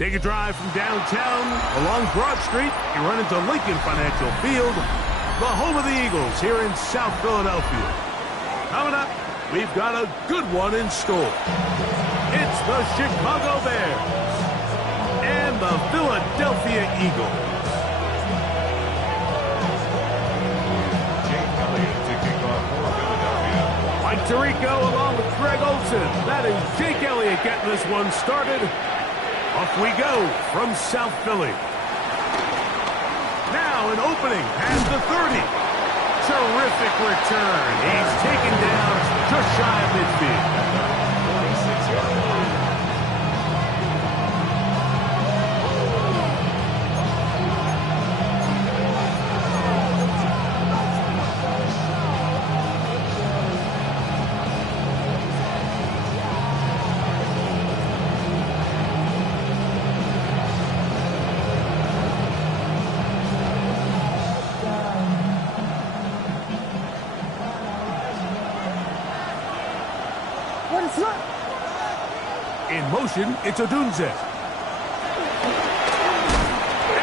Take a drive from downtown along Broad Street. You run into Lincoln Financial Field, the home of the Eagles here in South Philadelphia. Coming up, we've got a good one in store. It's the Chicago Bears and the Philadelphia Eagles. Mike Tirico along with Greg Olson. That is Jake Elliott getting this one started. Off we go from South Philly. Now an opening at the 30. Terrific return. He's taken down just shy of midfield. 26-yard line. In motion, it's Odunze. And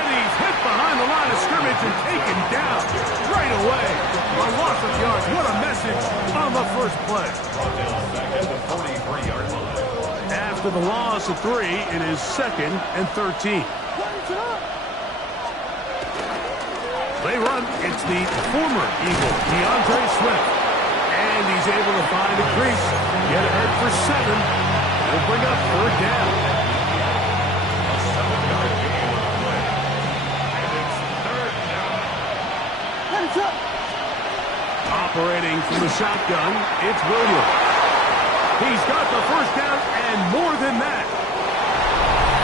he's hit behind the line of scrimmage and taken down right away. A loss of yards. What a message on the first play. After the loss of 3, it is 2nd and 13. They run. It's the former Eagle, DeAndre Swift. And he's able to find a crease. Get ahead for 7. We'll bring up 3rd down. A 7-yard gain on the play. And it's 3rd down. Hands up. Operating from the shotgun, it's Williams. He's got the 1st down and more than that.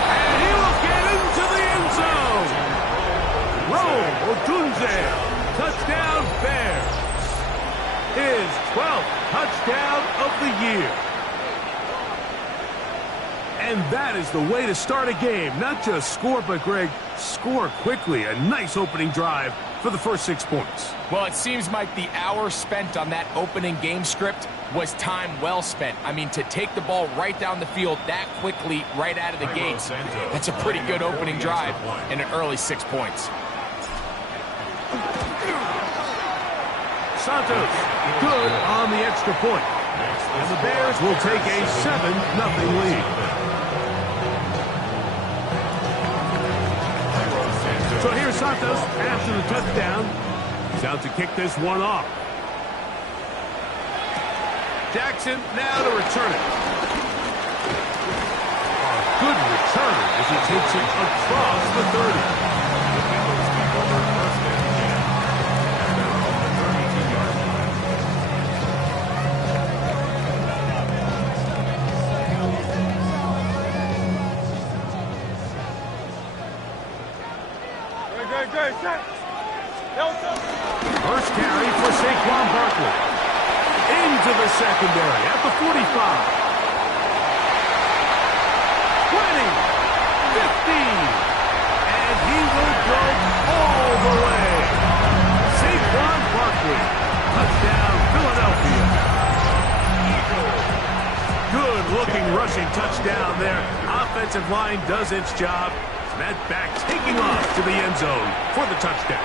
And he will get into the end zone. Rome Odunze. Touchdown Bears. His 12th touchdown of the year. And that is the way to start a game. Not just score, but, Greg, score quickly. A nice opening drive for the first 6 points. Well, it seems like the hour spent on that opening game script was time well spent. I mean, to take the ball right down the field that quickly right out of the gates, that's a pretty good opening drive and an early 6 points. Santos, good on the extra point. And the Bears will take a 7-0 lead. So here's Santos after the touchdown. He's out to kick this one off. Jackson now to return it. A good return as he takes it across the 30. First carry for Saquon Barkley. Into the secondary at the 45. 20. 15. And he will go all the way. Saquon Barkley. Touchdown, Philadelphia. Good-looking rushing touchdown there. Offensive line does its job. That back taking off to the end zone for the touchdown.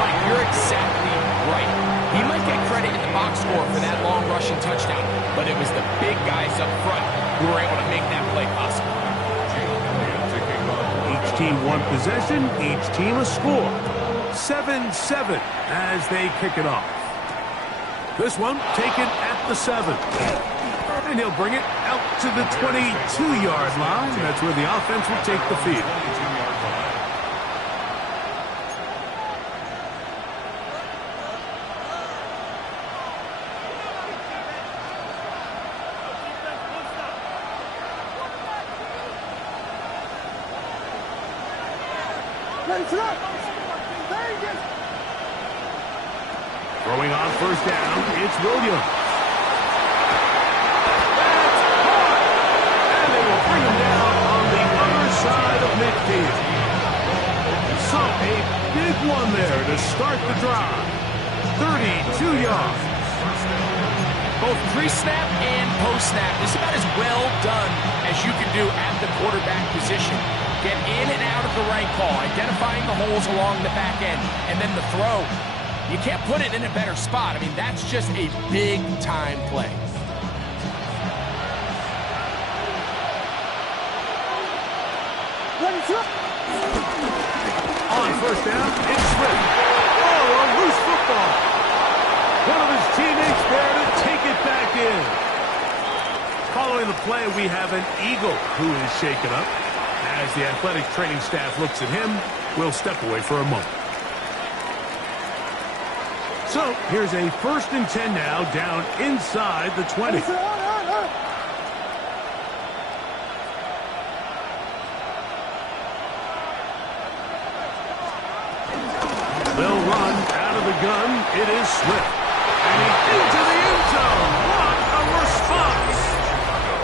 Mike, you're exactly right. He might get credit in the box score for that long rushing touchdown, but it was the big guys up front who were able to make that play possible. Each team one possession, each team a score. 7-7 as they kick it off. This one taken at the 7. And he'll bring it out to the 22-yard line. That's where the offense will take the field. Throwing on 1st down, it's Williams. Bring him down on the other side of midfield. So a big one there to start the drive. 32 yards. Both pre-snap and post-snap is about as well done as you can do at the quarterback position. Get in and out of the right call, identifying the holes along the back end, and then the throw. You can't put it in a better spot. I mean, that's just a big-time play. On first down, it's Swift. Oh, a loose football. One of his teammates there to take it back in. Following the play, we have an Eagle who is shaken up. As the athletic training staff looks at him, we'll step away for a moment. So, here's a 1st and 10 now, down inside the 20. They'll run out of the gun. It is Swift. And he's into the end zone. What a response!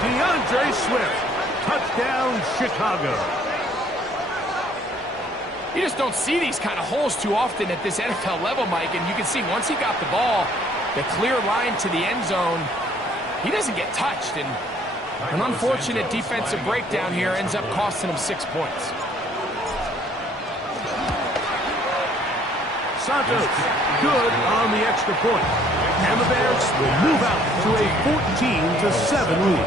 DeAndre Swift. Touchdown, Chicago. You just don't see these kind of holes too often at this NFL level, Mike. And you can see once he got the ball, the clear line to the end zone, he doesn't get touched. And an unfortunate defensive breakdown here ends up costing him 6 points. Santos, good on the extra point. And the Bears will move out to a 14-7 lead.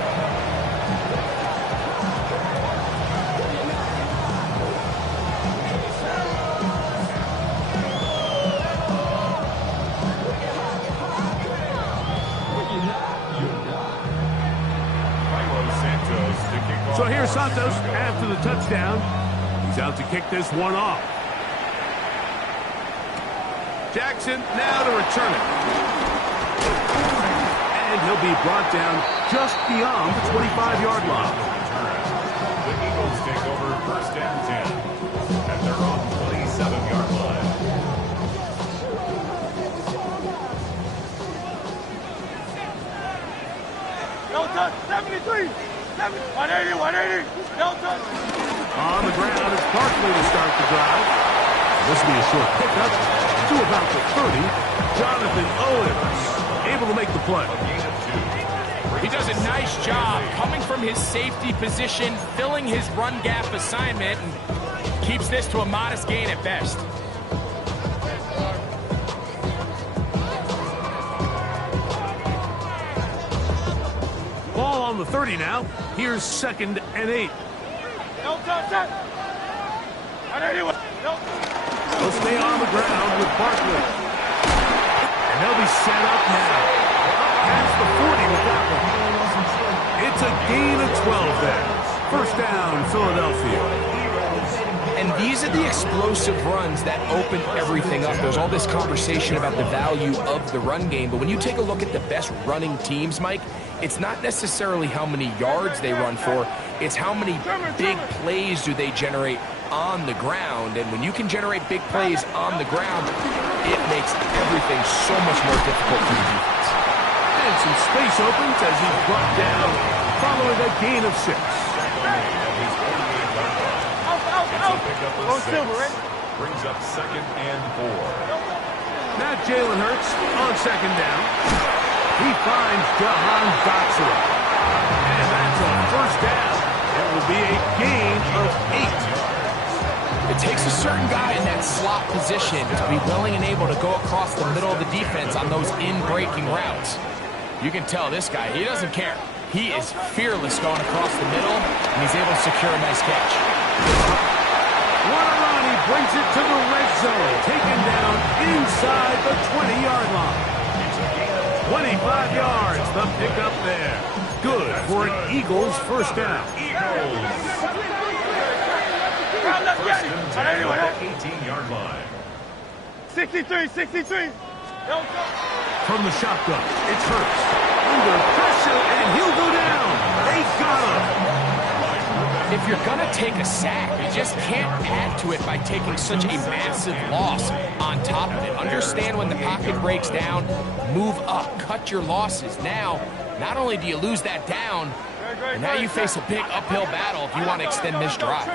So here's Santos after the touchdown. He's out to kick this one off. Jackson now to return it. And he'll be brought down just beyond the 25-yard line. The Eagles take over 1st and 10 at their own 27-yard line. No touch, 73, 180, 180, no touch. On the ground, it's Barkley to start the drive. This will be a short pickup to about the 30. Jonathan Owens able to make the play. He does a nice job coming from his safety position, filling his run gap assignment, and keeps this to a modest gain at best. Ball on the 30 now. Here's 2nd and 8. No touch, touch. 180, no touch. They'll stay on the ground with Barkley. And they'll be set up now. Past the 40 with that one. It's a gain of 12 there. 1st down, Philadelphia. And these are the explosive runs that open everything up. There's all this conversation about the value of the run game, but when you take a look at the best running teams, Mike, it's not necessarily how many yards they run for, it's how many big plays do they generate on the ground. And when you can generate big plays on the ground, it makes everything so much more difficult for the defense. And some space opens as he's brought down following a gain of 6. Brings up 2nd and 4. Now Jalen Hurts on 2nd down. He finds Jahan Dotson. And that's a 1st down. It will be a gain of 8. It takes a certain guy in that slot position to be willing and able to go across the middle of the defense on those in-breaking routes. You can tell this guy, he doesn't care. He is fearless going across the middle, and he's able to secure a nice catch. What a run. He brings it to the red zone. Taken down inside the 20-yard line. 25 yards, the pickup there. Good for an Eagles 1st down. First and 10 on the 18-yard line. 63, 63. No touch. From the shotgun, it's Hurts. Under pressure, and he'll go down. They got him. If you're going to take a sack, you just can't add to it by taking such a massive loss on top of it. Understand when the pocket breaks down, move up, cut your losses. Now, not only do you lose that down, but now you face a big uphill battle if you want to extend this drive.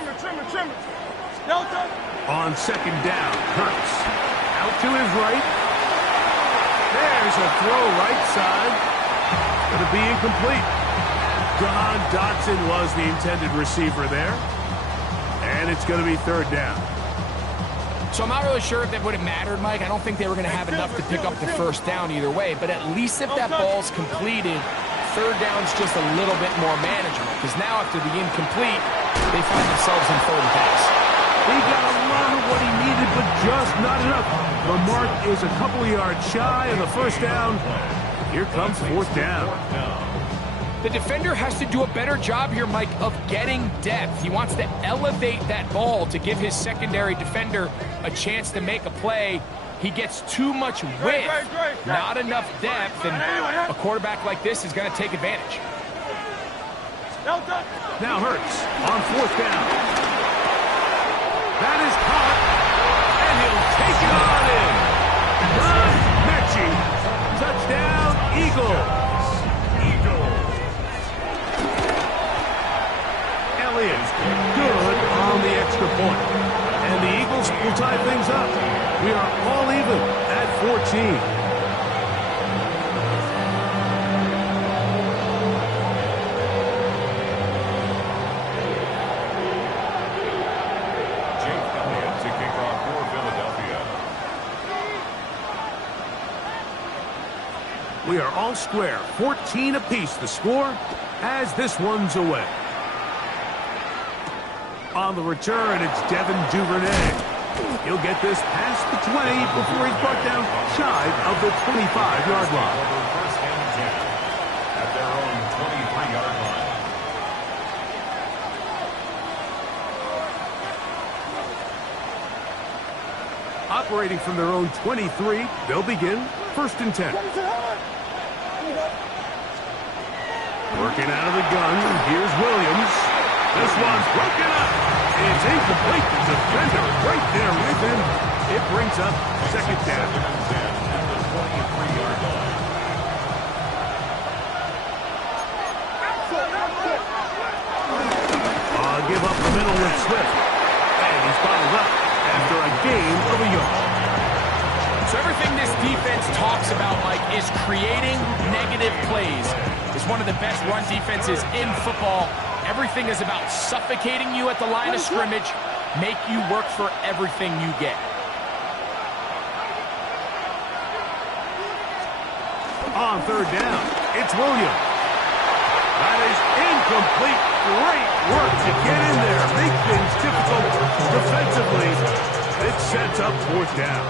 No touch. On 2nd down, Hurts. Out to his right. There's a throw right side. Going to be incomplete. Jahan Dotson was the intended receiver there. And it's going to be third down. So I'm not really sure if that would have mattered, Mike. I don't think they were going to have enough to pick up the first down either way. But at least if that ball's completed, third down's just a little bit more manageable. Because now after the incomplete, they find themselves in third and pass. He got a lot of what he needed, but just not enough. The mark is a couple of yards shy of the first down. Here comes fourth down. The defender has to do a better job here, Mike, of getting depth. He wants to elevate that ball to give his secondary defender a chance to make a play. He gets too much width, not enough depth, and a quarterback like this is going to take advantage. Now Hurts on fourth down. That is caught, and he'll take it on in. Run, Mechie. Touchdown, Eagles. Elliott, good on the extra point. And the Eagles will tie things up. We are all even at 14. We are all square, 14 apiece the score as this one's away. On the return, it's Devin Duvernay. He'll get this past the 20 before he's brought down shy of the 25-yard line. First and 10 at their own 23-yard line. Operating from their own 23, they'll begin first and 10. Working out of the gun, here's Williams. This one's broken up. It's incomplete. The defender right there with him. It brings up second down. At the 23-yard line. Give up the middle with Swift. And he's bottled up after a gain of a yard. So everything this defense talks about, Mike, is creating negative plays. It's one of the best run defenses in football. Everything is about suffocating you at the line of scrimmage, make you work for everything you get. On third down, it's Williams. That is incomplete. Great work to get in there, make things difficult defensively. It sets up fourth down.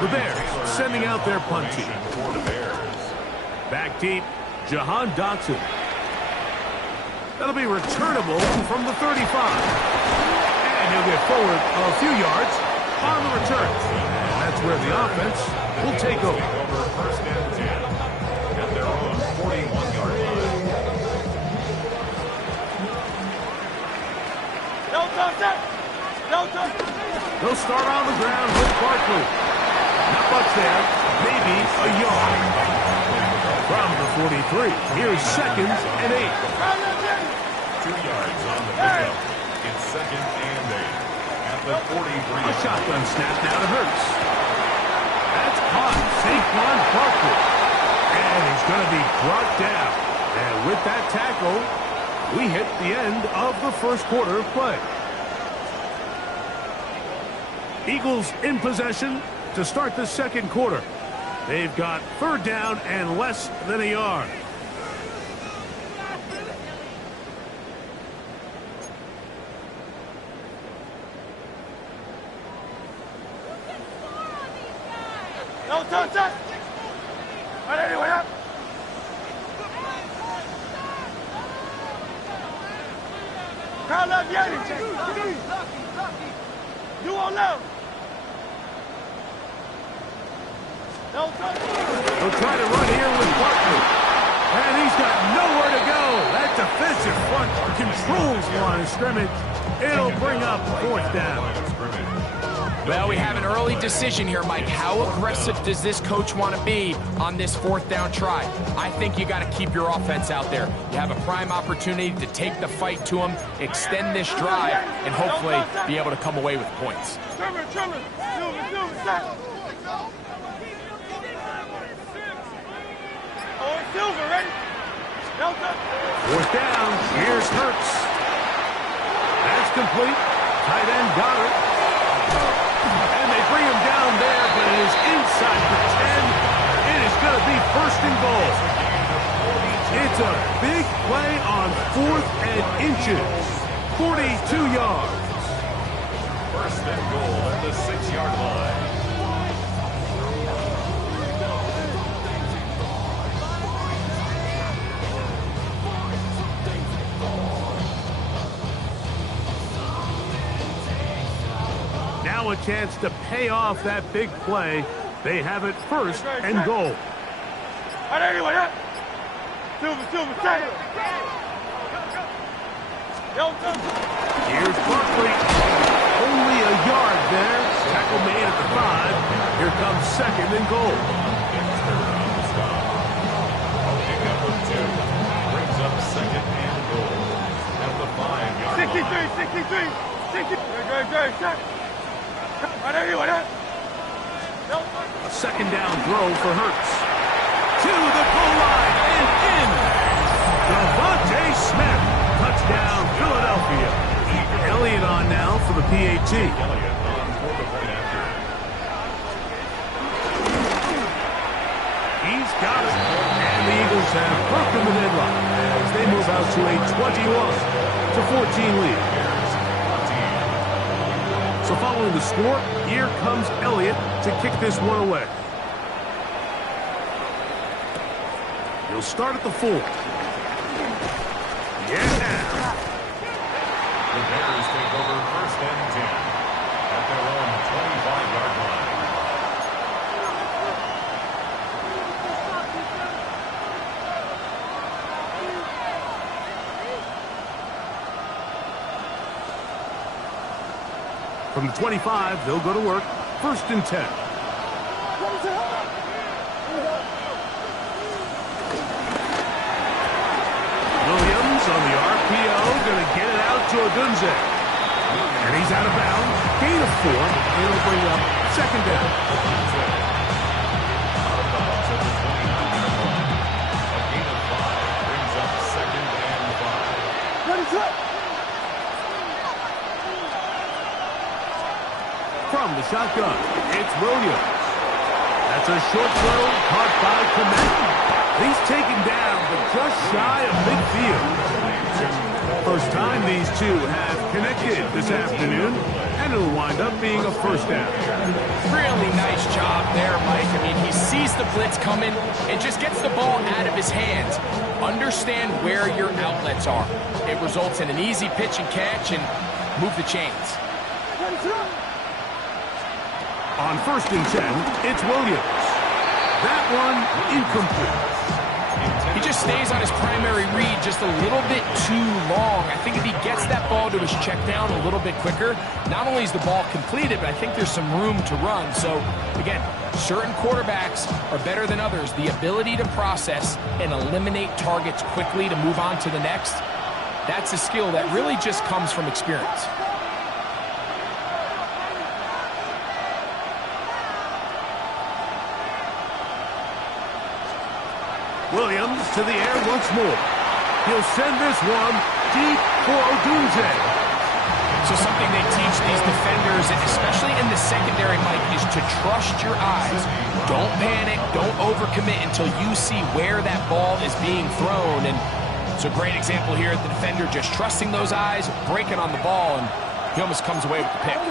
The Bears sending out their punt team. For the Bears. Back deep, Jahan Dotson. That'll be returnable from the 35. And he'll get forward a few yards on the return. And that's where the offense will take over. First and 10 at their own 41-yard line. They'll start on the ground with Barkley. Not much there, maybe a yard. From the 43, here's second and 8. 2 yards on the pickup. It's second and 8 at the 43. A shotgun snap now to Hurts. That's caught. Saquon Barkley. And he's going to be brought down. And with that tackle, we hit the end of the first quarter of play. Eagles in possession to start the second quarter. They've got third down and less than a yard. No touch that. Anyway, up. Crowd up, Yanni. You won't know. No touch. They'll try to run here with Barkley. And he's got nowhere to go. That defensive front controls the line of scrimmage. It'll bring up fourth down. Well, we have an early decision here, Mike. How aggressive does this coach want to be on this fourth down try? I think you got to keep your offense out there. You have a prime opportunity to take the fight to them, extend this drive, and hopefully be able to come away with points. Trimmer. Oh, Silver, ready? No touch. Fourth down. Here's Hurts. That's complete. Tight end got it. And they bring him down there, but it is inside the 10. It is going to be first and goal. It's a big play on 4th and inches. 42 yards. First and goal at the 6-yard line. Now a chance to pay off that big play. They have it first and goal. Here's Barkley. Only a yard there. Tackle made at the 5. Here comes second and goal. Pickup of 2. Brings up second and goal at the 5-yard line. 63. A second down throw for Hurts. To the goal line and in. Devontae Smith. Touchdown, Philadelphia. Elliott on now for the PAT. Elliott on for the point after. He's got it. And the Eagles have broken the deadlock as they move out to a 21-14 lead. So following the score, here comes Elliott to kick this one away. He'll start at the 4. Yeah. The Bears take over first and 10 at their own 25-yard line. From the 25, they'll go to work. First and 10. Williams on the RPO, going to get it out to Odunze. And he's out of bounds. Gain of 4. It'll bring up second down. Out of bounds at the 29-yard line. A gain of 5 brings up second and 5. From the shotgun, it's Williams. That's a short throw caught by Komet. He's taken down, but just shy of midfield. First time these two have connected this afternoon, and it'll wind up being a first down. Really nice job there, Mike. I mean, he sees the blitz coming and just gets the ball out of his hands. Understand where your outlets are. It results in an easy pitch and catch and move the chains. On first and 10, it's Williams. That one incomplete. He just stays on his primary read just a little bit too long. I think if he gets that ball to his check down a little bit quicker, not only is the ball completed, but I think there's some room to run. So, again, certain quarterbacks are better than others. The ability to process and eliminate targets quickly to move on to the next, that's a skill that really just comes from experience. Williams to the air once more. He'll send this one deep for Odunze. So something they teach these defenders, especially in the secondary, Mike, is to trust your eyes. Don't panic, don't overcommit until you see where that ball is being thrown. And it's a great example here of the defender just trusting those eyes, breaking on the ball, and he almost comes away with the pick.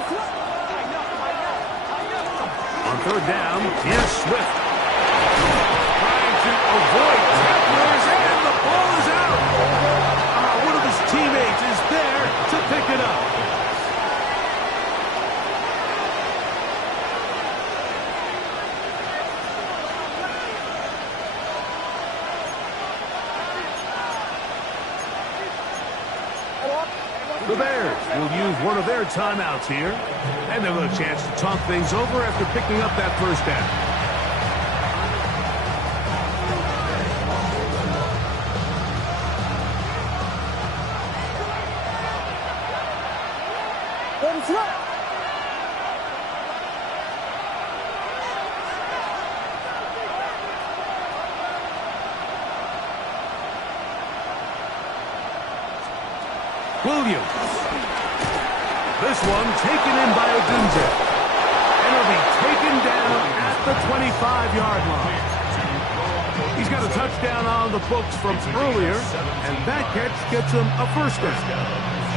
On third down, here's Swift. Avoid tacklers, and the ball is out. One of his teammates is there to pick it up. The Bears will use one of their timeouts here, and they'll have a chance to talk things over after picking up that first down. Williams. This one taken in by Odunze. And it'll be taken down at the 25-yard line. He's got a touchdown on the books from earlier, and that catch gets him a first down.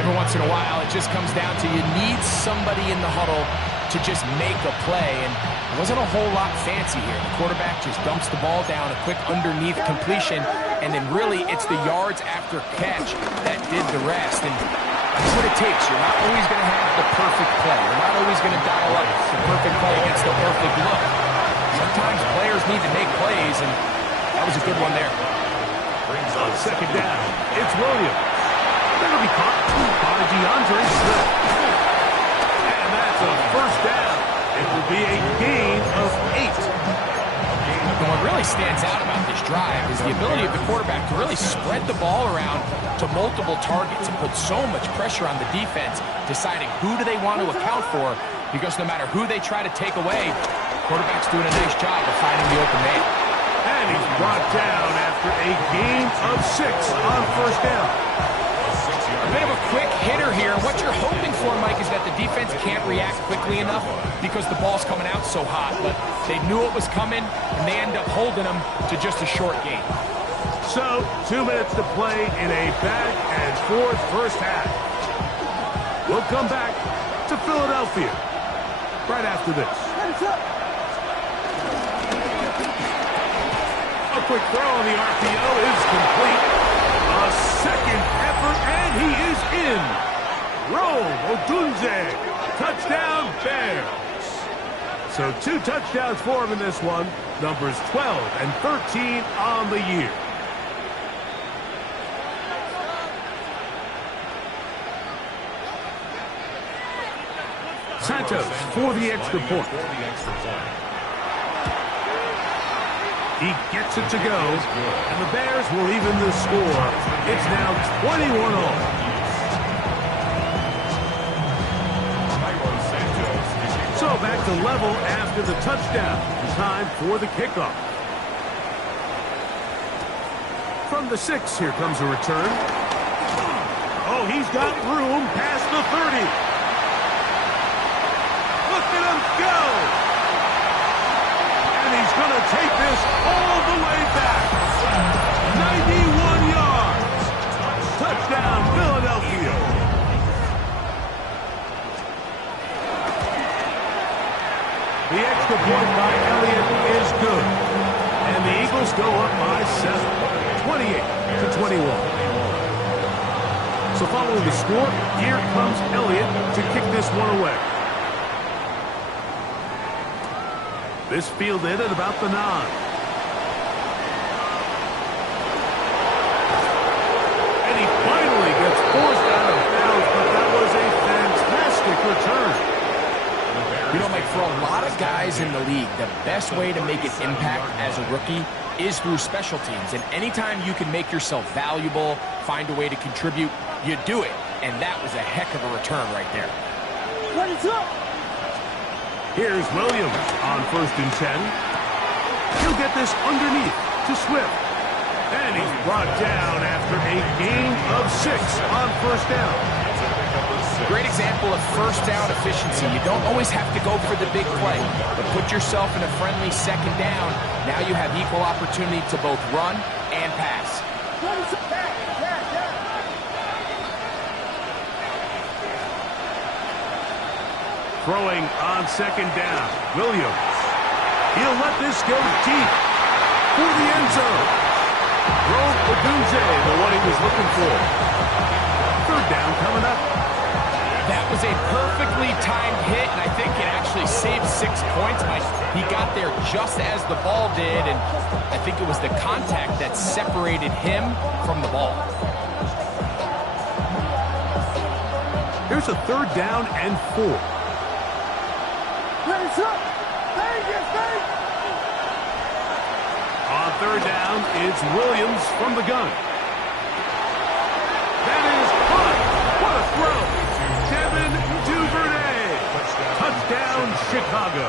Every once in a while, it just comes down to you need somebody in the huddle to just make a play, and it wasn't a whole lot fancy here. The quarterback just dumps the ball down, a quick underneath completion, and then really it's the yards after catch that did the rest. And that's what it takes. You're not always going to have the perfect play. You're not always going to dial up the perfect play against the perfect look. Sometimes players need to make plays, and that was a good one there. On second down, it's Williams. That'll be caught by DeAndre Swift. And that's a first down. It will be a gain of 8. And what really stands out about this drive is the ability of the quarterback to really spread the ball around to multiple targets and put so much pressure on the defense, deciding who do they want to account for, because no matter who they try to take away, the quarterback's doing a nice job of finding the open man. And he's brought down after a gain of 6 on first down. A bit of a quick hitter here. What you're hoping for, Mike, is that the defense can't react quickly enough because the ball's coming out so hot. But they knew it was coming, and they end up holding them to just a short gain. So, 2 minutes to play in a back-and-forth first half. We'll come back to Philadelphia right after this. A quick throw on the RPO is complete. A second effort, and he is in. Rome Odunze, touchdown Bears. So 2 touchdowns for him in this one. Numbers 12 and 13 on the year. Santos for the extra point. He gets it to go, and the Bears will even the score. It's now 21-all. So back to level after the touchdown. Time for the kickoff. From the 6, here comes a return. Oh, he's got room past the 30. Look at him go! He's going to take this all the way back. 91 yards. Touchdown, Philadelphia. The extra point by Elliott is good. And the Eagles go up by 7, 28-21. So following the score, here comes Elliott to kick this one away. This fielded at about the 9. And he finally gets forced out of bounds, but that was a fantastic return. You know, Mike, for a lot of guys in the league, the best way to make an impact as a rookie is through special teams. And anytime you can make yourself valuable, find a way to contribute, you do it. And that was a heck of a return right there. What is up? Here's Williams on 1st and 10. He'll get this underneath to Swift. And he's brought down after a gain of 6 on first down. Great example of first down efficiency. You don't always have to go for the big play, but put yourself in a friendly second down. Now you have equal opportunity to both run and pass. Throwing on second down. Williams. He'll let this go deep for the end zone. Rome Odunze, the one he was looking for. Third down coming up. That was a perfectly timed hit, and I think it actually saved 6 points. He got there just as the ball did, and I think it was the contact that separated him from the ball. Here's a 3rd down and 4. On 3rd down, it's Williams from the gun. That is caught. What a throw. Devin Duvernay. Touchdown, Chicago.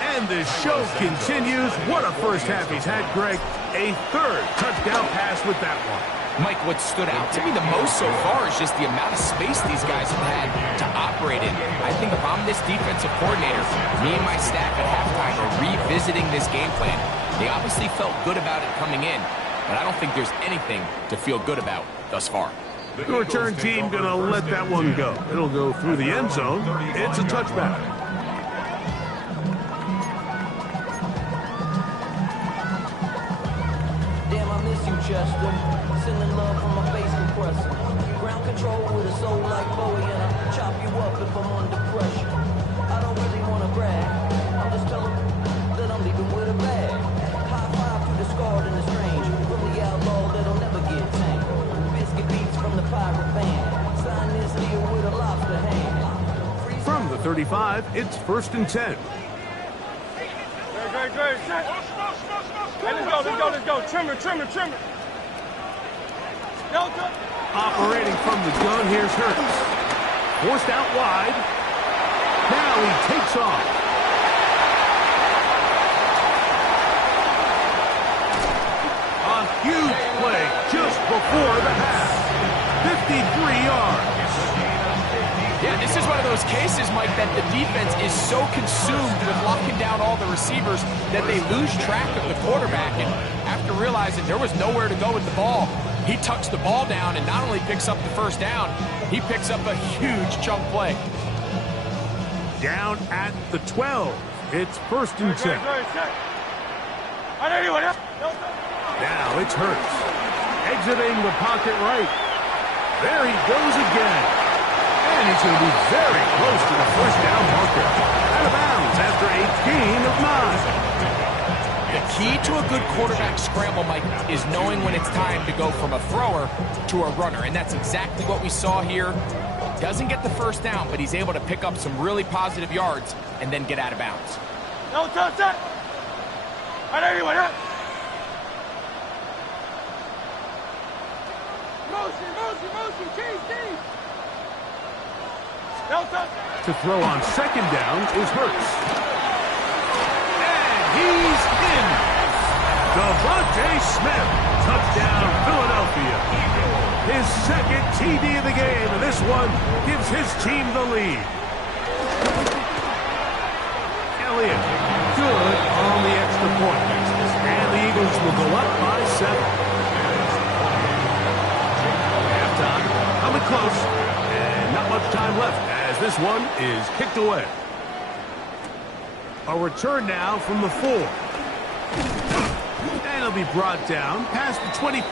And the show continues. What a first half he's had, Greg. A 3rd touchdown pass with that one. Mike, what stood out to me the most so far is just the amount of space these guys have had to operate in. I think if I'm this defensive coordinator, me and my staff at halftime are revisiting this game plan. They obviously felt good about it coming in, but I don't think there's anything to feel good about thus far. The return team going to let that one go. It'll go through the end zone. It's a touchback. Damn, I miss you, Chester. Sending love from my face compressor. Ground control with a soul like Bowie, and I chop you up if I'm under pressure. I don't really want to brag. I'm just telling that I'm leaving with a bag. High five to the scarred and the strange. From the outlaw that'll never get tamed. Biscuit beats from the pirate band. Sign this deal with a lobster hand. From the 35, it's 1st and 10. Great. Set. Hey, let's go. Trim it. Delta. Operating from the gun, here's Hurts. Forced out wide. Now he takes off. A huge play just before the half. 53 yards. Yeah, this is one of those cases, Mike, that the defense is so consumed with locking down all the receivers that they lose track of the quarterback. And after realizing there was nowhere to go with the ball, he tucks the ball down and not only picks up the first down, he picks up a huge chunk play. Down at the 12. It's 1st and 10. Now it's Hurts. Exiting the pocket right. There he goes again. And he's going to be very close to the first down marker. Out of bounds after a gain of 9. The key to a good quarterback scramble, Mike, is knowing when it's time to go from a thrower to a runner. And that's exactly what we saw here. Doesn't get the first down, but he's able to pick up some really positive yards and then get out of bounds. No touch that. Motion, change. To throw on 2nd down is Hurts. And he's in. Devontae Smith, touchdown Philadelphia. His 2nd TD of the game, and this one gives his team the lead. Elliott, good on the extra point. And the Eagles will go up by 7. Halftime, coming close, and not much time left. This one is kicked away. A return now from the 4. And it'll be brought down past the 25.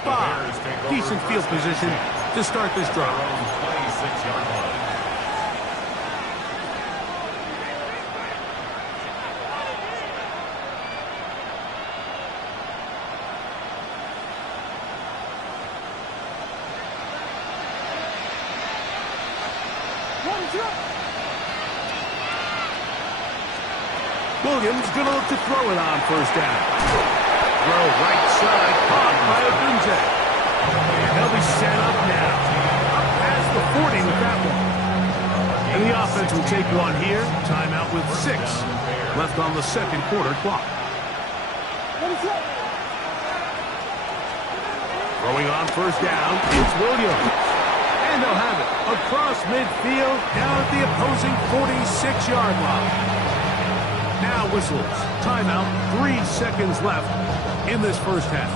Decent field position to start this drive. 26-yard line. Williams going to look to throw it on 1st down. Throw right side, caught by Odunze. They'll be set up now. Up past the 40 with that one. And the offense will take one here. Timeout with 6 left on the 2nd quarter clock. Throwing on 1st down, it's Williams. And they'll have it across midfield, down at the opposing 46-yard line. Now whistles. Timeout. 3 seconds left in this first half.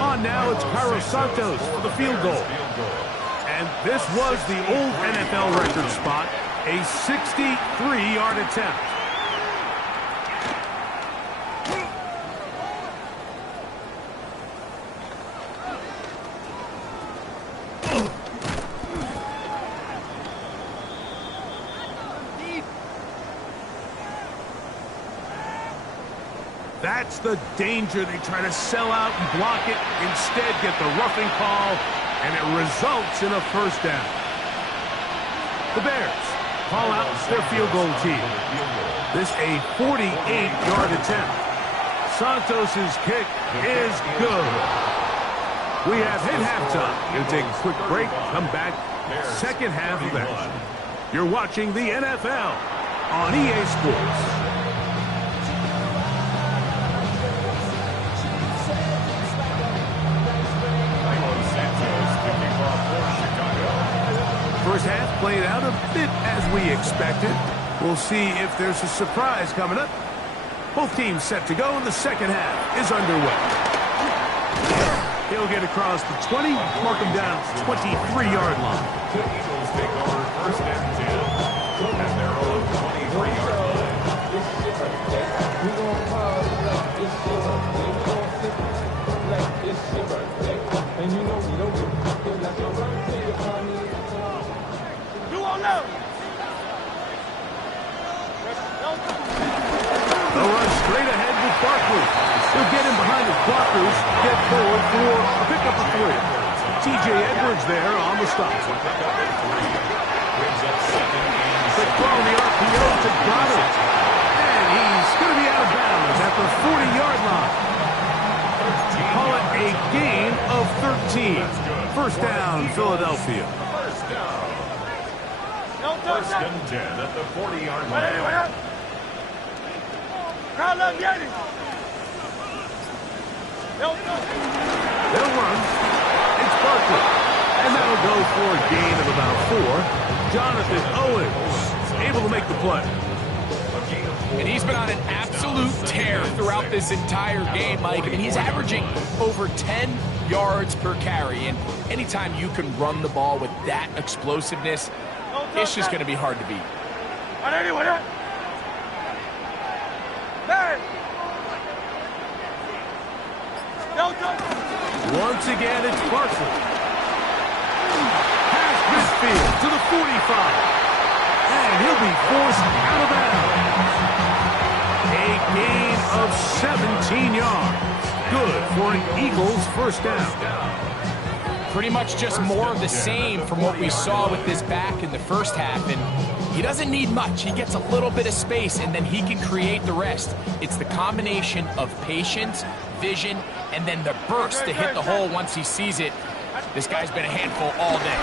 On now, it's Cairo Santos for the field goal. And this was the old NFL record spot, a 63-yard attempt. That's the danger. They try to sell out and block it. Instead, get the roughing call, and it results in a first down. The Bears call out their field goal team. This a 48-yard attempt. Santos' kick is good. We have hit halftime. We'll take a quick break, come back, second half of action. You're watching the NFL on EA Sports. first half played out a bit as we expected. We'll see if there's a surprise coming up. Both teams set to go, and the second half is underway. He'll get across the 20, mark him down at the 23-yard line. The Eagles take over first and 10 at their own 23-yard line. You won't know. They'll run straight ahead with Barkley. He'll get him behind his blockers, get forward for a pickup of 3. T.J. Edwards there on the stop. Quick throw on the RPO to Goddard. And he's going to be out of bounds at the 40-yard line. Call it a gain of 13. First down, Philadelphia. First and 10 at the 40-yard line. Crowd love Yeti. They'll run. It's Barkley. And that'll go for a gain of about 4. Jonathan Owens able to make the play. And he's been on an absolute tear throughout this entire game, Mike. I mean, he's averaging over 10 yards per carry. And anytime you can run the ball with that explosiveness, it's just going to be hard to beat. Once again, it's Barkley. Past midfield to the 45. And he'll be forced out of bounds. A gain of 17 yards. Good for an Eagles first down. Pretty much just more of the same from what we saw with this back in the first half. And he doesn't need much. He gets a little bit of space, and then he can create the rest. It's the combination of patience, vision, and then the burst to hit the hole once he sees it. This guy's been a handful all day.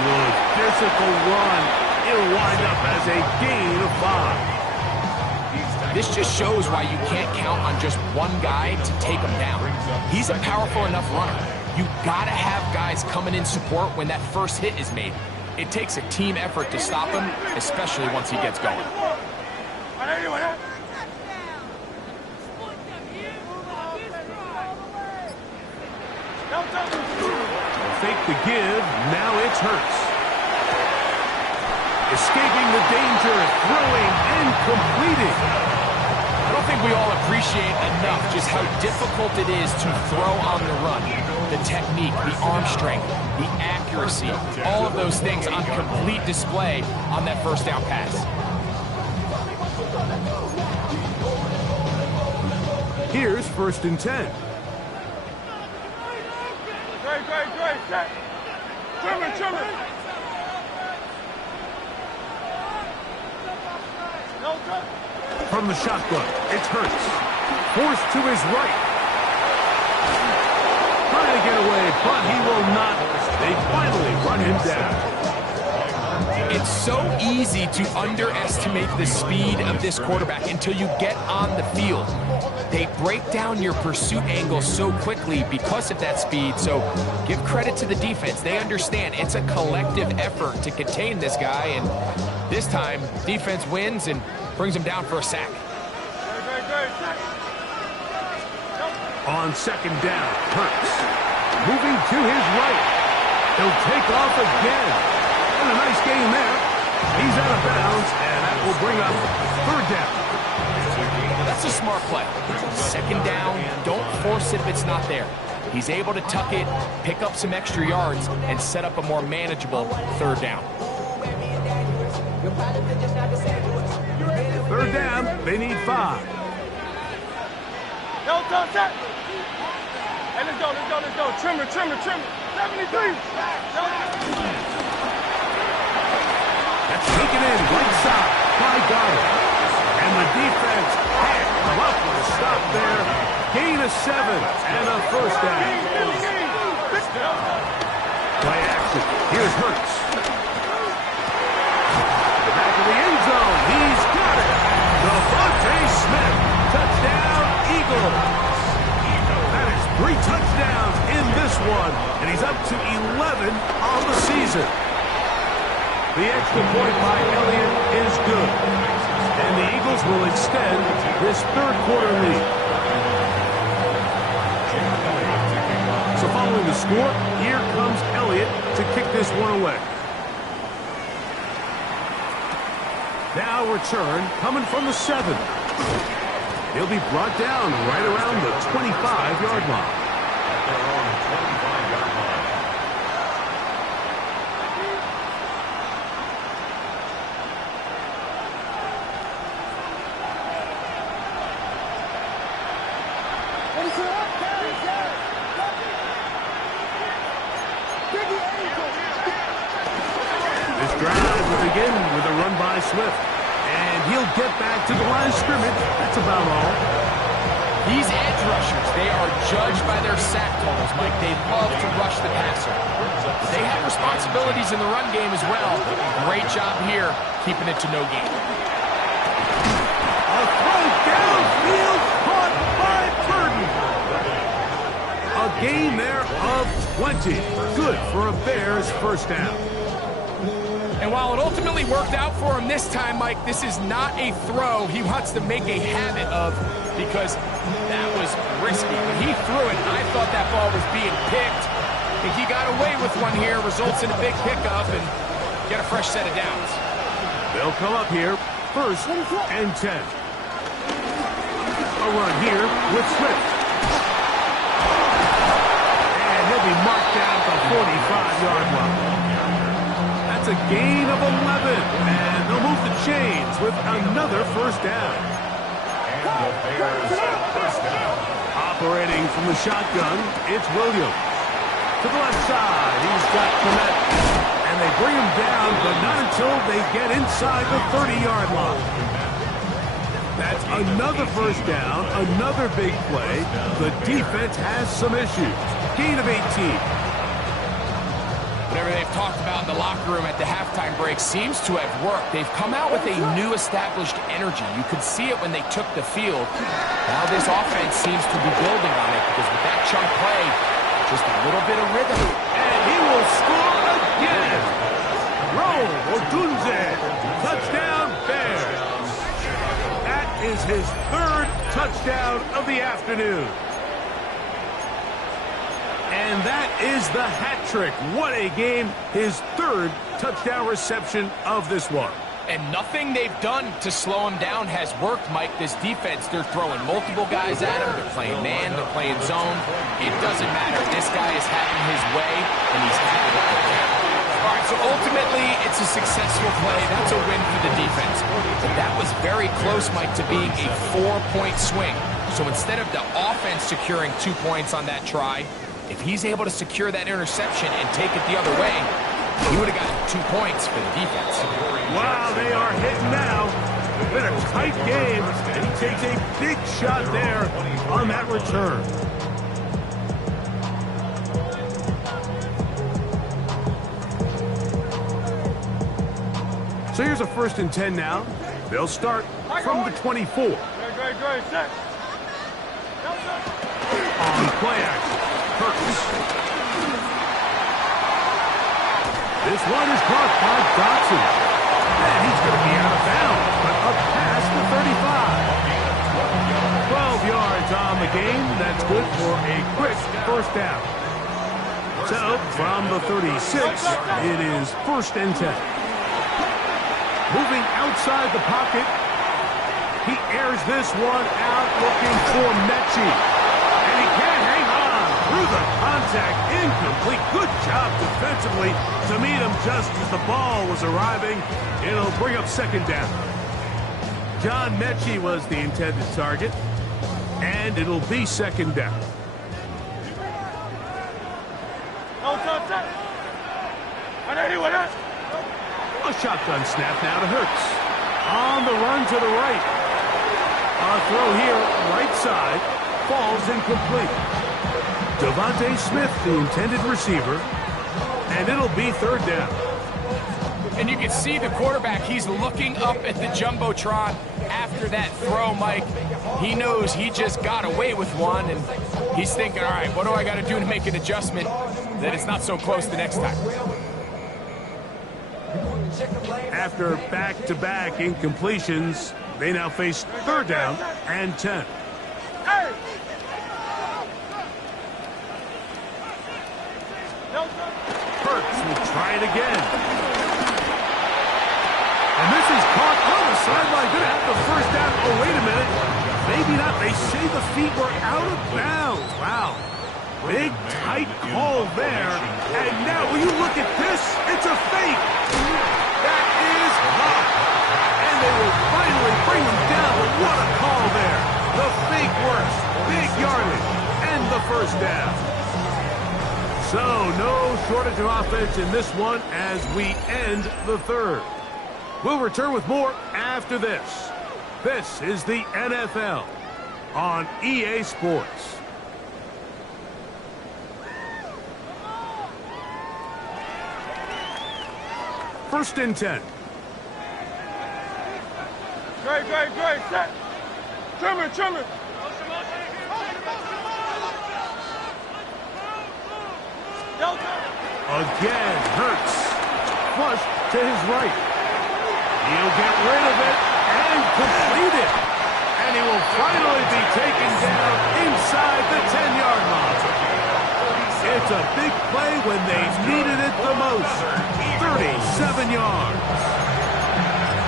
Good physical run. It'll wind up as a gain of 5. This just shows why you can't count on just one guy to take him down. He's a powerful enough runner. You gotta have guys coming in support when that first hit is made. It takes a team effort to stop him, especially once he gets going. Fake the give, now it's Hurts. Escaping the danger, throwing and completing. I don't think we all appreciate enough just how difficult it is to throw on the run. The technique, the arm strength, the accuracy, all of those things on complete display on that first down pass. Here's first and 10. Great, set. Trimmer. No touch. From the shotgun, it's Hurts. Forced to his right. Trying to get away, but he will not. They finally run him down. It's so easy to underestimate the speed of this quarterback until you get on the field. They break down your pursuit angle so quickly because of that speed, so give credit to the defense. They understand it's a collective effort to contain this guy, and this time, defense wins and brings him down for a sack. On second down, Hurts. Moving to his right. He'll take off again. And a nice gain there. He's out of bounds, and that will bring up third down. That's a smart play. Second down, don't force it if it's not there. He's able to tuck it, pick up some extra yards, and set up a more manageable third down. Third down, they need 5. No touch. Hey, let's go. Trimmer. 73. That's taken in right side by Goddard. And the defense can't come up with a stop there. Gain of 7 and a first down. Play action. Here's Hurts. The back of the end zone. He's got it. Devontae Smith. Touchdown, Eagles. That is 3 touchdowns in this one, and he's up to 11 on the season. The extra point by Elliott is good, and the Eagles will extend this third quarter lead. So following the score, here comes Elliott to kick this one away. Now return coming from the 7. He'll be brought down right around the 25-yard line. This drive will begin with a run by Swift. And he'll get back to the line of scrimmage. That's about all. These edge rushers, they are judged by their sack totals, Mike. They love to rush the passer. They have responsibilities in the run game as well. Great job here, keeping it to no gain. A throw downfield caught by Burton. A gain there of 20. Good for a Bears first down. And while it ultimately worked out for him this time, Mike, this is not a throw he wants to make a habit of, because that was risky. When he threw it, I thought that ball was being picked. I think he got away with one here, results in a big pickup, and get a fresh set of downs. They'll come up here, 1st and 10. A run here with Swift. And he'll be marked down at the 45-yard line. That's a gain of 11, and they'll move the chains with another first down. And the Bears first down. Operating from the shotgun, it's Williams. To the left side, he's got Komet. And they bring him down, but not until they get inside the 30-yard line. That's another first down, another big play. The defense has some issues. Gain of 18. Whatever they've talked about in the locker room at the halftime break seems to have worked. They've come out with a new established energy. You could see it when they took the field. Now this offense seems to be building on it, because with that chunk play, just a little bit of rhythm. And he will score again. Roll Odunze. Touchdown Bears. That is his 3rd touchdown of the afternoon. And that is the hat trick. What a game. His 3rd touchdown reception of this one. And nothing they've done to slow him down has worked, Mike. This defense, they're throwing multiple guys at him. They're playing man, they're playing zone. It doesn't matter. This guy is having his way, and he's having it all down. All right, so ultimately, it's a successful play. That's a win for the defense. But that was very close, Mike, to being a 4-point swing. So instead of the offense securing 2 points on that try, if he's able to secure that interception and take it the other way, he would have gotten 2 points for the defense. Wow, they are hitting now. It's been a tight game, and he takes a big shot there on that return. So here's a 1st and 10 now. They'll start from the 24. On play action. This one is caught by Dotson. And he's going to be out of bounds, but up past the 35. 12 yards on the game. That's good for a quick first down. So, from the 36, it is 1st and 10. Moving outside the pocket, he airs this one out looking for Mechie. And he can't hang on through the contact. Incomplete. Good job defensively to meet him just as the ball was arriving. It'll bring up 2nd down. John Mechie was the intended target, and it'll be 2nd down. A shotgun snap now to Hurts. On the run to the right. A throw here, right side, falls incomplete. Devontae Smith, the intended receiver, and it'll be 3rd down. And you can see the quarterback, he's looking up at the Jumbotron. after that throw, Mike, he knows he just got away with one, and he's thinking, all right, what do I got to do to make an adjustment that it's not so close the next time? After back-to-back incompletions, they now face 3rd down and 10. Hurts will try it again. And this is caught on the sideline. Going to have the 1st down. Oh, wait a minute. Maybe not. They say the feet were out of bounds. Wow. Big, tight call there. And now, will you look at this? It's a fake. That is hot. And they will finally bring him down. But what a call there. The fake works. Big yardage. And the 1st down. So, no shortage of offense in this one as we end the 3rd. We'll return with more after this. This is the NFL on EA Sports. First and 10. Great. Set. Trimmer. Again, Hurts. Flush to his right. He'll get rid of it and complete it. And he will finally be taken down inside the 10-yard line. It's a big play when they needed it the most. 37 yards.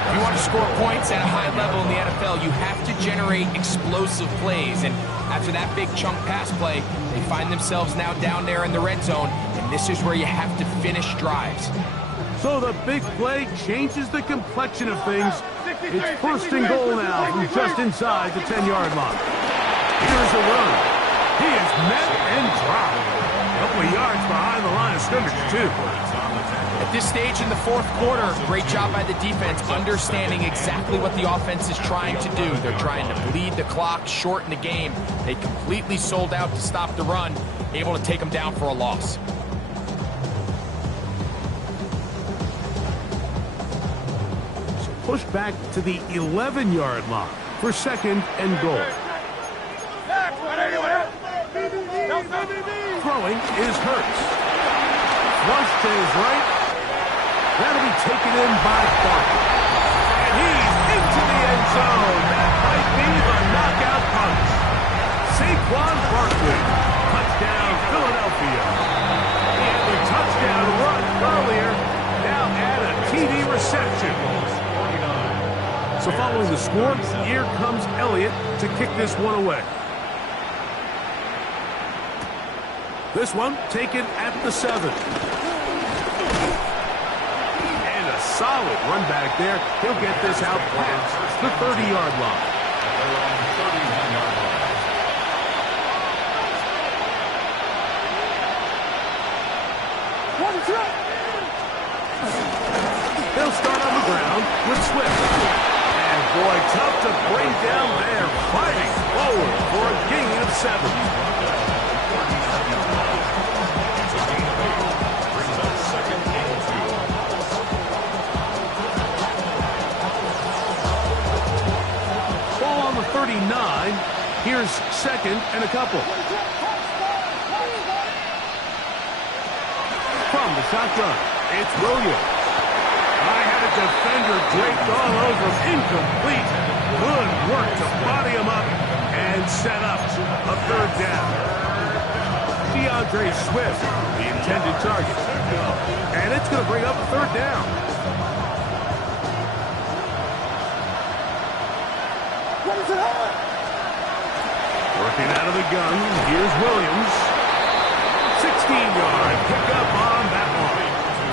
If you want to score points at a high level in the NFL, you have to generate explosive plays. And after that big chunk pass play, they find themselves now down there in the red zone. And this is where you have to finish drives. So the big play changes the complexion of things. It's 1st and goal now from just inside the 10-yard line. Here's a run. He is met and dropped. A couple of yards behind the line of scrimmage, too. At this stage in the 4th quarter, great job by the defense understanding exactly what the offense is trying to do. They're trying to bleed the clock, shorten the game. They completely sold out to stop the run, able to take them down for a loss. Pushed back to the 11-yard line for 2nd and goal. Throwing is Hurts. Flush to his right. That'll be taken in by Barkley. And he's into the end zone. That might be the knockout punch. Saquon Barkley. Touchdown, Philadelphia. He had the touchdown run earlier. Now add a TD reception. So following the score, here comes Elliott to kick this one away. This one taken at the 7. And a solid run back there. He'll get this out past the 30-yard line. They'll start on the ground with Swift. And boy, tough to bring down there. Fighting forward for a gain of 7. Ball on the 39. Here's 2nd and a couple. From the shotgun, it's Williams. I had a defender draped all over him. Incomplete. Good work to body him up and set up a 3rd down. DeAndre Swift, the intended target. And it's going to bring up a 3rd down. Working out of the gun, here's Williams. 16-yard pickup on that one.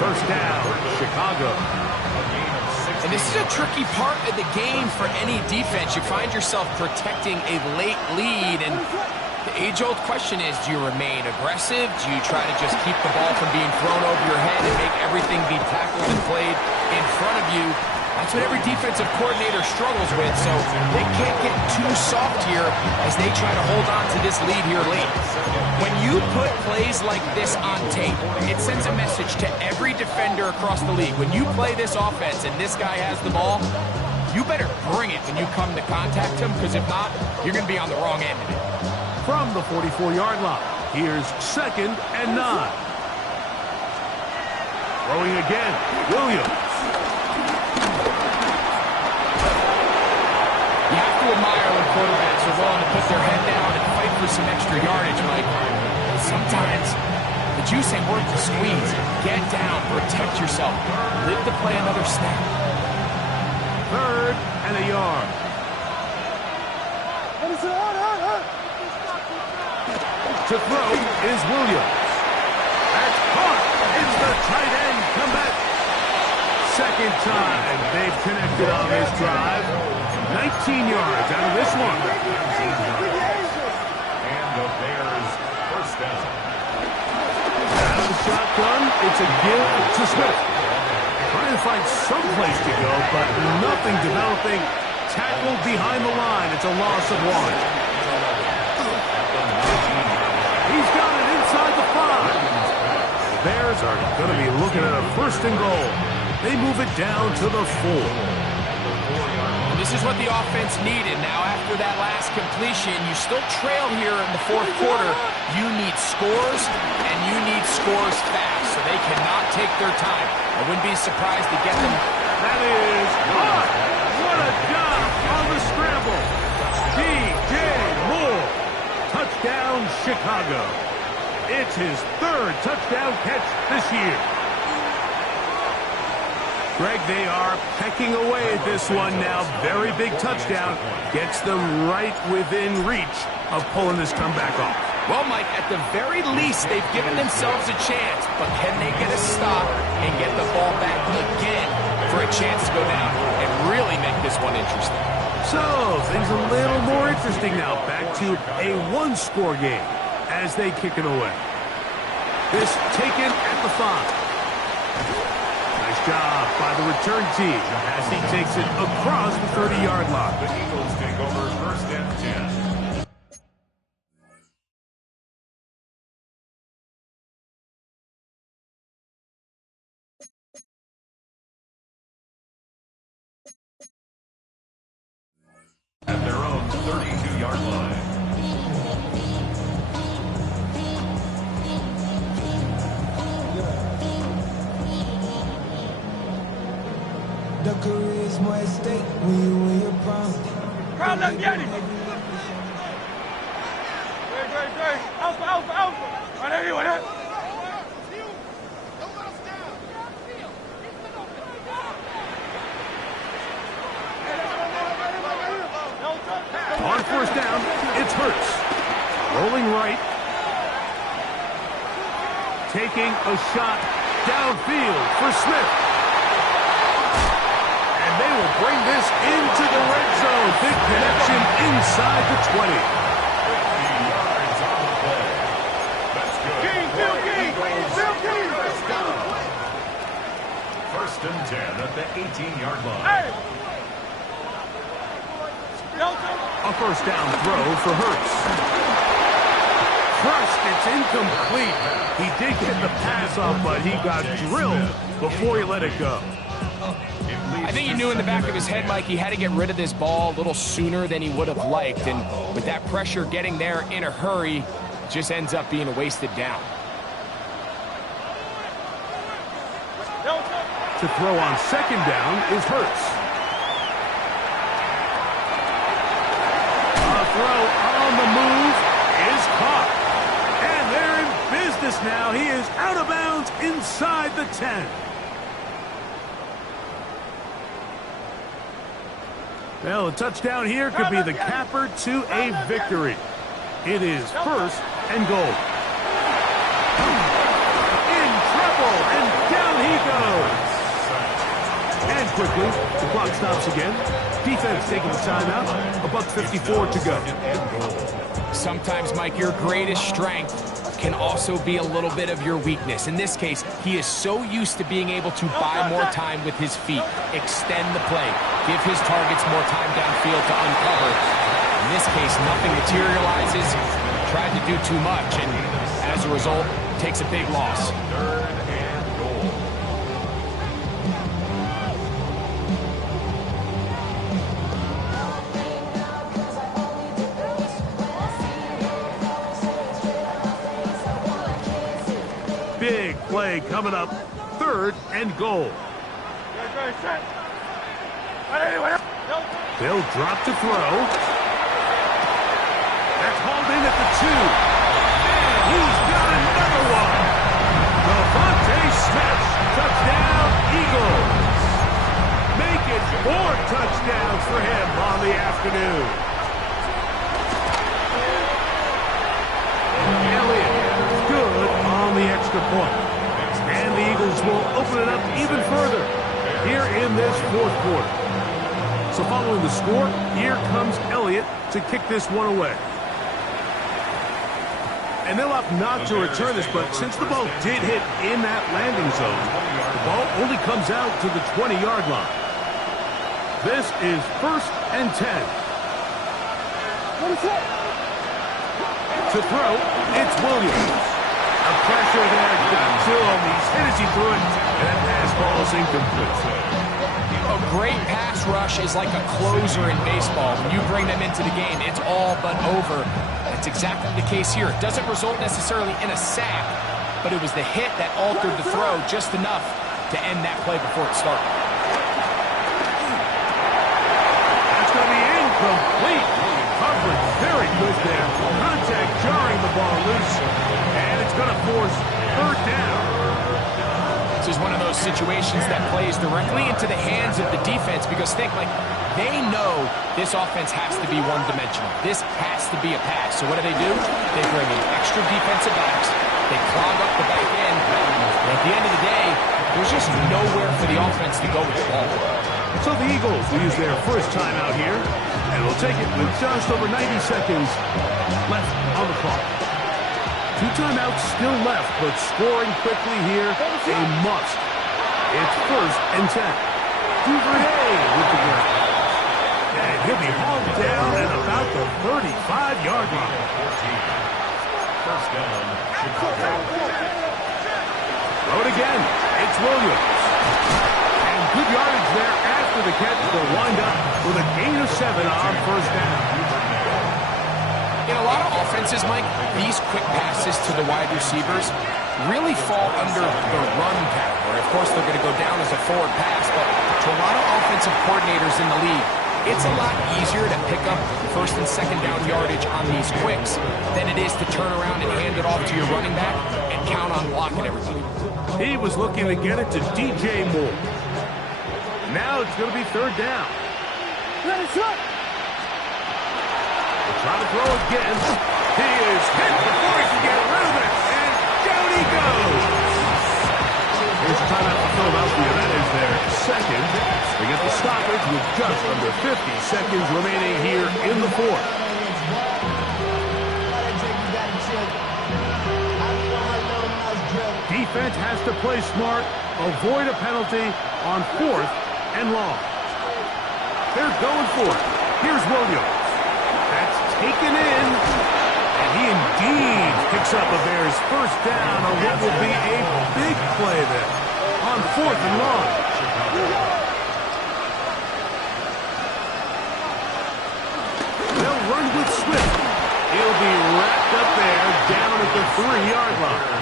1st down, Chicago. And this is a tricky part of the game for any defense. You find yourself protecting a late lead, and the age-old question is, do you remain aggressive? Do you try to just keep the ball from being thrown over your head and make everything be tackled and played in front of you? That's what every defensive coordinator struggles with, so they can't get too soft here as they try to hold on to this lead here late. When you put plays like this on tape, it sends a message to every defender across the league. When you play this offense and this guy has the ball, you better bring it when you come to contact him, because if not, you're going to be on the wrong end of it. From the 44-yard line, here's 2nd and 9. Throwing again, Williams. You have to admire when quarterbacks are willing to put their head down and fight for some extra yardage, Mike. Sometimes the juice ain't worth the squeeze. Get down, protect yourself, live to play another snap. 3rd and a yard. To throw is Williams. That's caught. It's the tight end comeback. 2nd time they've connected on this drive. 19 yards out of this one. And the Bears first down. Out of the shotgun, it's a give to Smith. Trying to find some place to go, but nothing developing. Tackled behind the line. It's a loss of 1. He's got it inside the 5. The Bears are going to be looking at a 1st and goal. They move it down to the 4. This is what the offense needed. Now, after that last completion, you still trail here in the 4th quarter. You need scores, and you need scores fast, so they cannot take their time. I wouldn't be surprised to get them. That is caught. What a job on the scramble. DJ Moore. Touchdown, Chicago. It's his 3rd touchdown catch this year. Greg, they are pecking away at this one now. Very big touchdown. Gets them right within reach of pulling this comeback off. Well, Mike, at the very least, they've given themselves a chance. But can they get a stop and get the ball back again for a chance to go down and really make this one interesting? So, things a little more interesting now. Back to a 1-score game as they kick it away. This taken at the 5. Nice job by the return team as he takes it across the 30-yard line. The Eagles take over 1st and 10. At their own 32-yard line. The career is more at stake when you win your prime. Crowd, let's get it. Great. Alpha. Right there, right there. On 1st down, it's Hurts. Rolling right. Taking a shot downfield for Smith. And they will bring this into the red zone. Big connection inside the 20. 50 yards on the play. That's good. King. 1st and 10 at the 18-yard line. Hey. A 1st down throw for Hurts. Crushed, it's incomplete. He did get the pass off, but he got drilled before he let it go. I think he knew in the back of his head, Mike, he had to get rid of this ball a little sooner than he would have liked. And with that pressure getting there in a hurry, it just ends up being a wasted down. To throw on 2nd down is Hurts. A throw on the move is caught. And they're in business now. He is out of bounds inside the 10. Well, a touchdown here could be the capper to a victory. It is 1st and goal. In trouble, and down he goes. And quickly, the clock stops again. Defense taking the timeout. $1:54 to go. Sometimes, Mike, your greatest strength can also be a little bit of your weakness. In this case, he is so used to being able to buy more time with his feet, extend the play, give his targets more time downfield to uncover. In this case, nothing materializes, tried to do too much, and as a result, takes a big loss. 3rd and goal. coming up, 3rd and goal. They'll drop to throw. That's hauled in at the 2. And he's got another one. Devontae Smith, touchdown, Eagles. Make it 4 touchdowns for him on the afternoon. Elliott, good on the extra point. And the Eagles will open it up even further here in this 4th quarter. So following the score, here comes Elliott to kick this one away. And they'll opt not to return this, but since the ball did hit in that landing zone, the ball only comes out to the 20-yard line. This is 1st and 10. To throw, it's Williams. A pressure there, got Jill on these hit as he threw it, and that pass ball is incomplete. A great pass rush is like a closer in baseball. When you bring them into the game, it's all but over. That's exactly the case here. It doesn't result necessarily in a sack, but it was the hit that altered the throw just enough to end that play before it started. That's going to be incomplete. Coverage very good there. Contact jarring the ball loose, and it's going to force 3rd down. This is one of those situations that plays directly into the hands of the defense because think, like, they know this offense has to be one-dimensional. This has to be a pass. So what do? They bring in extra defensive backs. They clog up the back end. And at the end of the day, there's just nowhere for the offense to go with the ball. So the Eagles will use their first timeout here, and will take it with just over 90 seconds left on the clock. 2 timeouts still left, but scoring quickly here, a must. It's 1st and 10. Duvernay with the grab. And he'll be hauled down at about the 35-yard line. 1st down, Chicago. Throw it again. It's Williams. And good yardage there after the catch. They'll wind up with a gain of 7 on 1st down. In a lot of offenses, Mike, these quick passes to the wide receivers really fall under the run category. Of course, they're going to go down as a forward pass, but to a lot of offensive coordinators in the league, it's a lot easier to pick up 1st and 2nd down yardage on these quicks than it is to turn around and hand it off to your running back and count on blocking everybody. He was looking to get it to DJ Moore. Now it's going to be 3rd down. Try to throw again. He is hit before he can get rid of it. And down he goes. Here's a timeout for Philadelphia. That is their 2nd. They get the stoppage with just under 50 seconds remaining here in the 4th. Defense has to play smart, avoid a penalty on 4th and long. They're going for it. Here's Williams. That's taken in, and he indeed picks up a Bears 1st down on what will be a big play there on 4th and long. They'll run with Swift. He'll be wrapped up there down at the 3-yard line.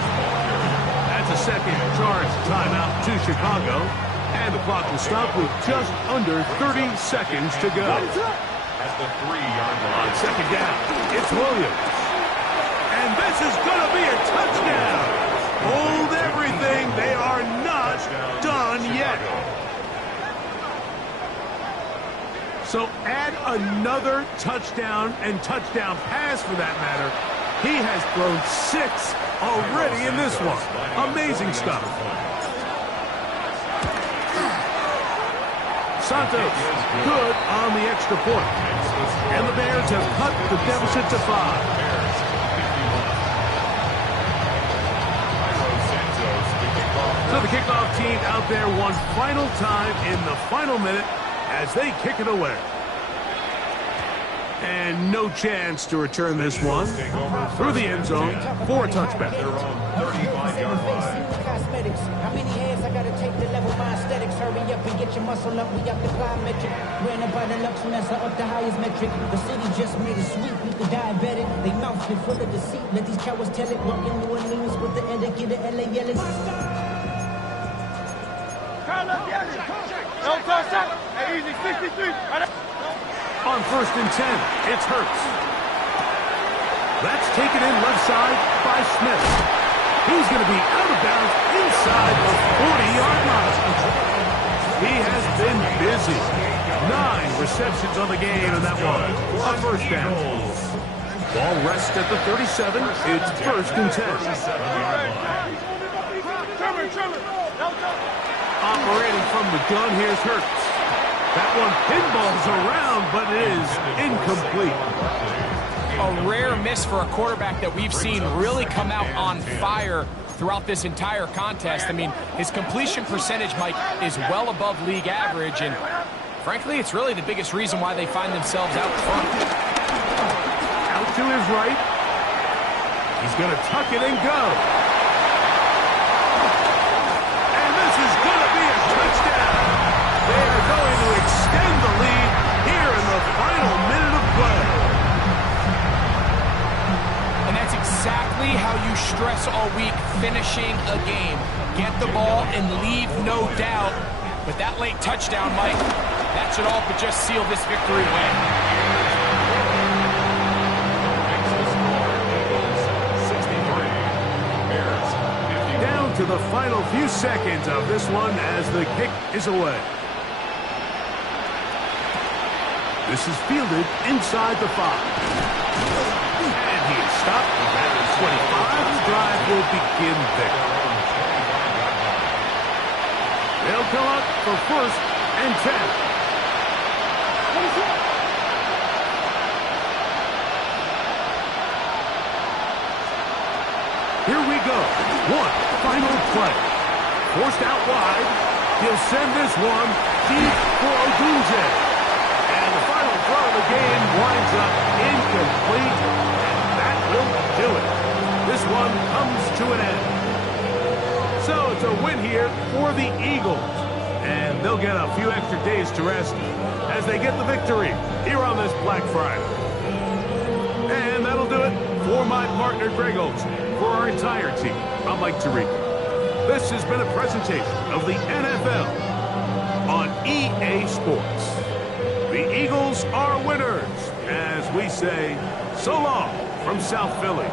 That's a 2nd charge timeout to Chicago, and the clock will stop with just under 30 seconds to go. At the 3-yard line. On 2nd down, it's Williams. And this is going to be a touchdown. Hold everything. They are not done yet. So add another touchdown and touchdown pass for that matter. He has thrown 6 already in this one. Amazing stuff. Santos, good on the extra point. And the Bears have cut the deficit to 5. So the kickoff team out there one final time in the final minute as they kick it away. And no chance to return this one through the end zone for a touchback. How many hands I gotta take to level my aesthetics? Hurry up and get your muscle up. We got the plyometric. Ran up by the Lux Nessa up the highest metric. The city just made it sweet. We the diabetic. They mouth been full of deceit. Let these cowards tell it. Walking New Orleans with the end of get the LA yelling. No touch that. Hey, easy, 63. On 1st and 10, it's Hurts. That's taken in left side by Smith. He's going to be out of bounds inside the 40-yard line. He has been busy. 9 receptions on the game in that one. On 1st down. Ball rests at the 37. It's 1st and 10. Operating from the gun, here's Hurts. That one pinballs around, but it is incomplete. A rare miss for a quarterback that we've seen really come out on fire throughout this entire contest. I mean, his completion percentage, Mike, is well above league average, and frankly, it's really the biggest reason why they find themselves out front. Out to his right. He's going to tuck it and go. And this is going to be a touchdown. They are going to extend the lead here in the final minute of play. And that's exactly how you stress all week, finishing a game. Get the ball and leave no doubt. But that late touchdown, Mike, that should all but just seal this victory win. Down to the final few seconds of this one as the kick is away. This is fielded inside the 5. And he is stopped at the 25. The drive will begin there. They'll come up for 1st and 10. Here we go. One final play. Forced out wide. He'll send this one deep for Odunze. And the final throw of the game winds up incomplete. And that will do it. This one comes to an end. So it's a win here for the Eagles. And they'll get a few extra days to rest as they get the victory here on this Black Friday. And that'll do it for my partner, Greg Olson. For our entire team, I'm Mike Tirico. This has been a presentation of the NFL on EA Sports. The Eagles are winners, as we say, so long from South Philly.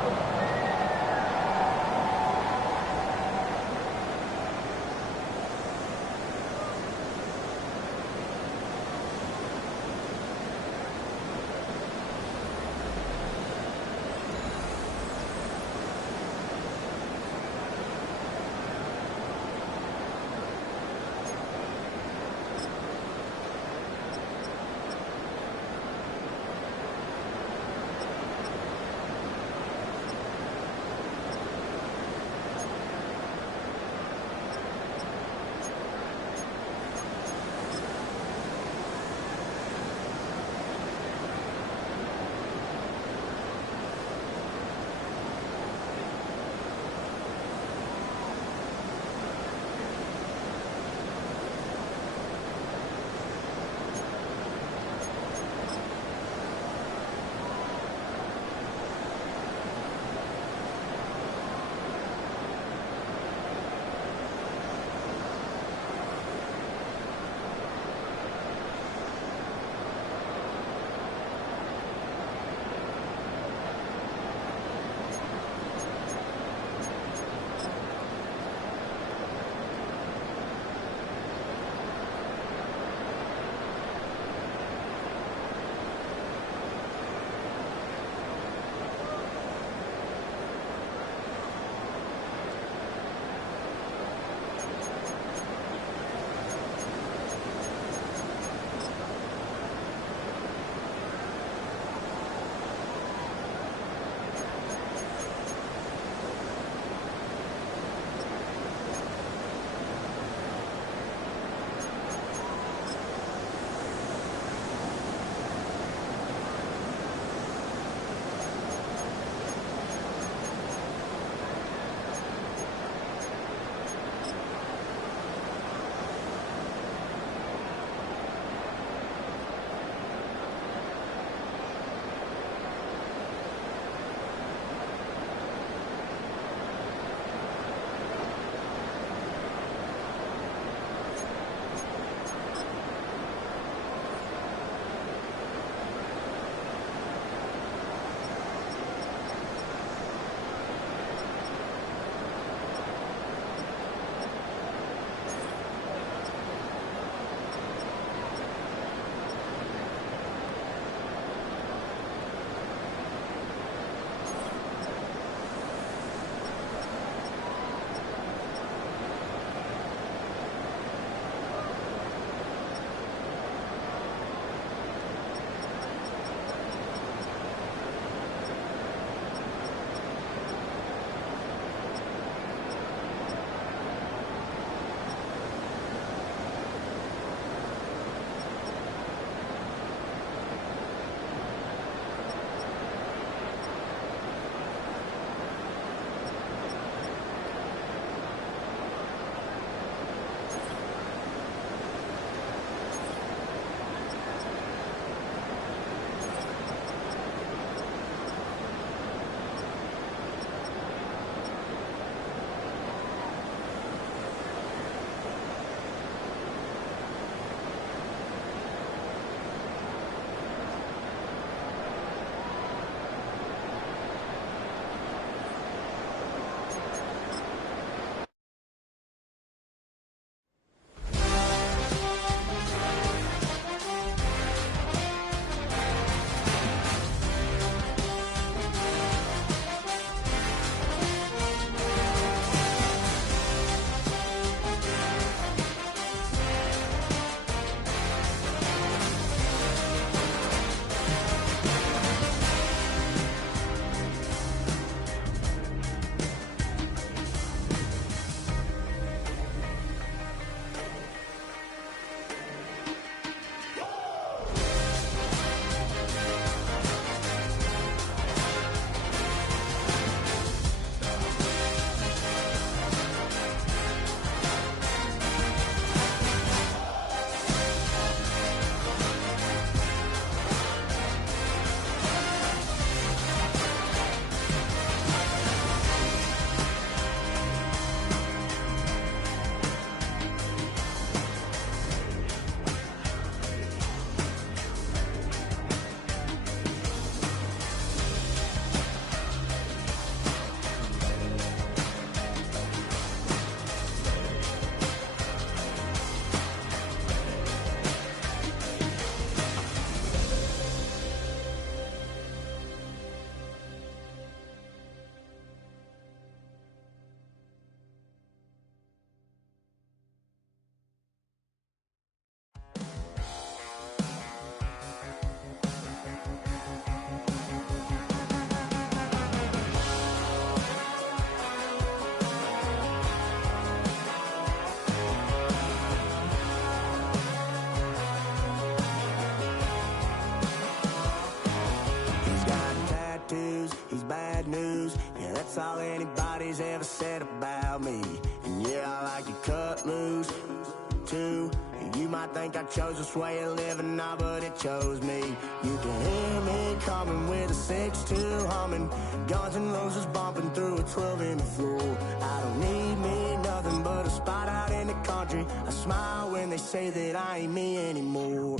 might think I chose this way of living now, but it chose me. You can hear me coming with a 6-2 humming, Guns N' Roses bumping through a 12 in the floor. I don't need me nothing but a spot out in the country. I smile when they say that I ain't me anymore.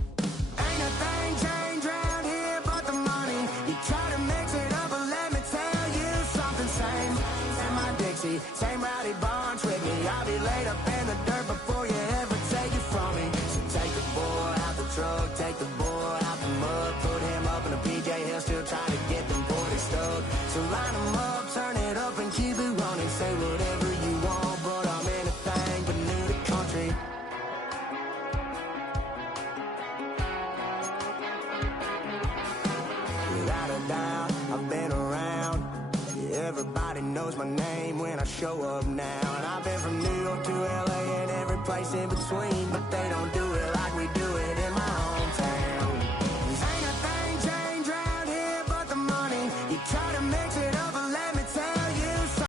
Ain't a thing changed around here but the money. You try to mix it up, but let me tell you something. Same in my Dixie, same rowdy bonds with me. I'll be laid up in the dirt before you ever take it from me. So take the boy out the truck, take the boy out the mud, put him up in a PJ Hill, still trying to get them 40 stuck. So line them up, turn it up and keep it running. Say whatever you want, but I'm anything but new to country. Without a doubt, I've been around. Everybody knows my name when I show up now. And I've been from New York to LA and every place in between, but they don't do it like we do